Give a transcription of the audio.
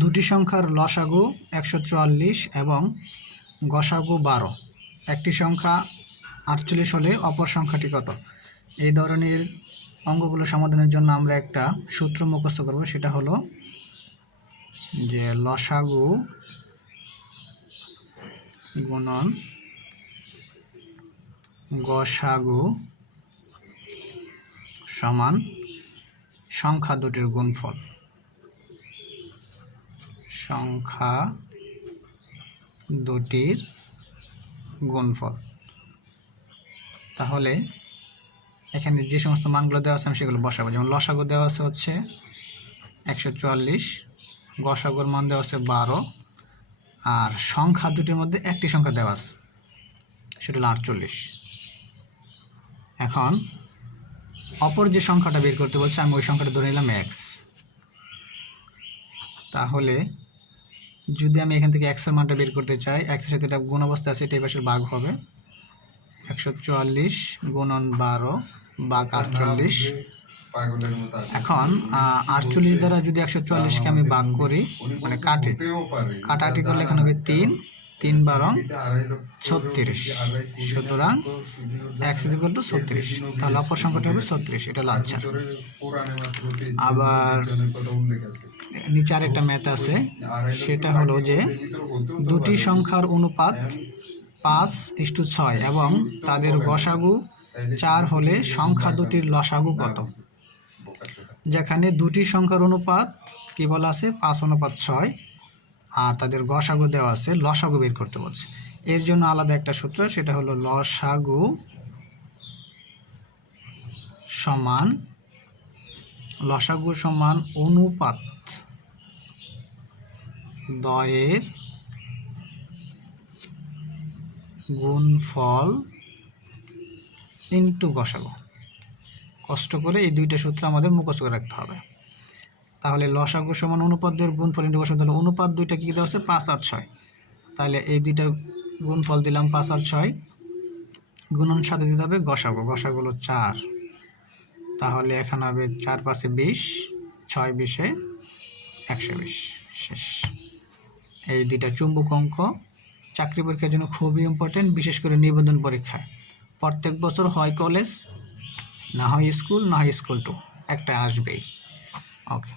দুটি সংখ্যার লসাগু 144 এবং গসাগু 12, একটি সংখ্যা 48 হলে অপর সংখ্যাটি কত? এই ধরনের অঙ্কগুলো সমাধানের জন্য আমরা একটা সূত্র মুখস্থ করব, সেটা হলো যে লসাগু গুণন গসাগু সমান সংখ্যা দুটির গুণফল। সংখ্যা দুটির গুণফল। তাহলে এখানে যে সমস্ত মানগুলো দেওয়া আছে আমি সেগুলো বসাবো। যেমন লসাগু দেওয়া আছে হচ্ছে 144, গসাগুর মান দেওয়া আছে 12, আর সংখ্যা দুটির মধ্যে একটি সংখ্যা দেওয়া আছে সেটা হলো 48। এখন অপর যে সংখ্যাটা বের করতে বলছে আমি ওই সংখ্যাটা ধরে নিলাম x। তাহলে যদি আমি এখান থেকে x এর মানটা বের করতে চাই, x এর সাথে এটা গুণ অবস্থায় আছে, এটা এই পাশের ভাগ হবে। 144 গুণন 12 ভাগ 48। এখন 48 দ্বারা যদি 144কে আমি ভাগ করি, মানে কাটাকাটি করলে এখানে হবে 3, 3 12 36। সুতরাং x = 36। তাহলে অপর সংখ্যাটি হবে 36। এটা হলো আনসার। আবার নিচে আরেকটা ম্যাথ আছে, সেটা হলো যে দুটি সংখ্যার অনুপাত 5:6 এবং তাদের গসাগু 4 হলে সংখ্যা দুটির লসাগু কত? যেখানে দুটি সংখ্যার অনুপাত কি বলা আছে 5:6 আর তাদের গসাগু দেওয়া আছে, লসাগু বের করতে বলছে। এর জন্য আলাদা একটা সূত্র, সেটা হলো লসাগু সমান অনুপাত দ্বয়ের গুণফল ইন্টু গসাগু। কষ্ট করে এই দুইটা সূত্র আমাদের মুখস্থ করে রাখতে হবে। তাহলে লসাগু সমান অনুপাত দ্বয়ের গুণফল ইন্টু গসাগু। তাহলে অনুপাত দুইটা কী দেওয়া আছে 5 আর 6, তাহলে এই দুইটার গুণফল দিলাম 5 আর 6, গুণন সাথে দিতে হবে গসাগু। গসাগু হলো 4, তাহলে এখানে হবে 4 5 20, 6 20 120। শেষ। এই দুইটা চুম্বক অঙ্ক চাকরি পরীক্ষার জন্য খুবই ইম্পর্টেন্ট, বিশেষ করে নিবন্ধন পরীক্ষায়। প্রত্যেক বছর হয় কলেজ, না হয় স্কুল, না হয় স্কুল 2, একটা আসবেই। ওকে।